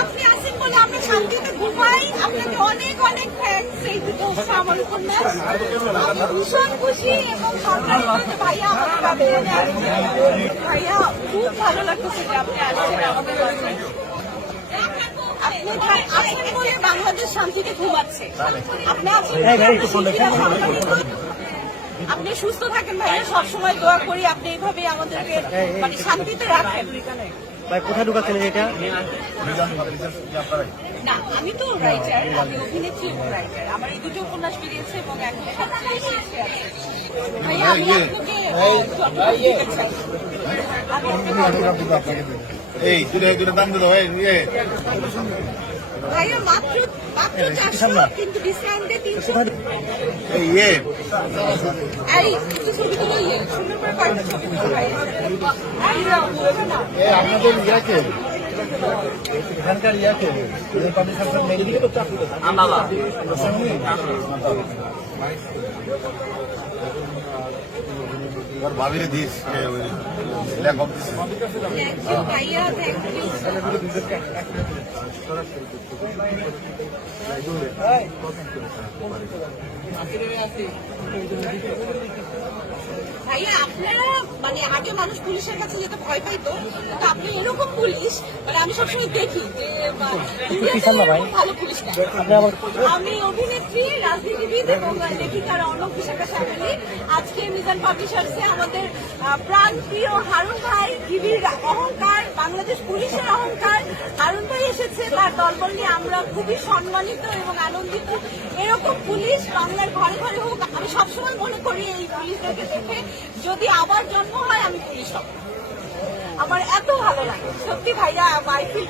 আপনি আসেন বলে আমরা শান্তিতে ঘুমাই। আপনাকে অনেক অনেক থ্যাংকস এই দুটো আমার উপন্যাস আমি ভীষণ খুশি এবং সরকারি ভাইয়া আমাকে আবেদনে ভাইয়া খুব ভালো লাগতেছে যে আপনি আসছেন আমাদের আপনি আসেন বলে বাংলাদেশ শান্তিতে ঘুমাচ্ছে। আপনি আছেন শিল্পীরা সরকারি বলে- আপনি সুস্থ থাকেন ভাইয়া সবসময় দোয়া করি আপনি এইভাবে আমাদেরকে মানে শান্তিতে রাখেন। ভাই কোথায় ঢুকাচ্ছেন এটা? না আমি তো রাইটার আমি অভিনেত্রী রাইটার আমার এই দুটো উপন্যাস বেরিয়েছে এবং এখন ভাইয়া আমি আপনাকে এই দুটো দুটো দাম দিল এই ইয়ে। ভাইয়া মাত্র মাত্র চারশো কিন্তু ডিসকাউন্টে তিনশো। ইয়ে। এই একটু ছবি তুলে ইয়ে সুন্দর করে কয়েকটা ছবি তুলে ভাইয়া এই, বলবে না। এই আপনাদের ইয়াকে। এখানকার ইয়াকে। পাবলিশার মেরে for Bhavir this lack of this. Thank you, Bhaiya. Thank you. ভাইয়া আপনারা মানে আগে মানুষ পুলিশের কাছে যেতে ভয় পাইতো আপনি এরকম পুলিশ মানে আমি সবসময় দেখি যে ভালো পুলিশ আমি অভিনেত্রী রাজনীতিবিদ এবং লেখিকার অর্ণব বিশাখা সাহানি আজকে মিজান পাবলিশার্সে আমাদের প্রাণ প্রিয় হারুন ভাই টিভির অহংকার বাংলাদেশ পুলিশের অহংকার হারুন দলবল নিয়ে আমরা খুবই সম্মানিত এবং আনন্দিত। এরকম পুলিশ বাংলার ঘরে ঘরে হোক, আমি সবসময় মনে করি এই পুলিশদেরকে দেখে যদি আবার জন্ম হয়, আমি পুলিশ হব। আমার এত ভালো লাগে। সত্যি ভাইয়া আই ফিল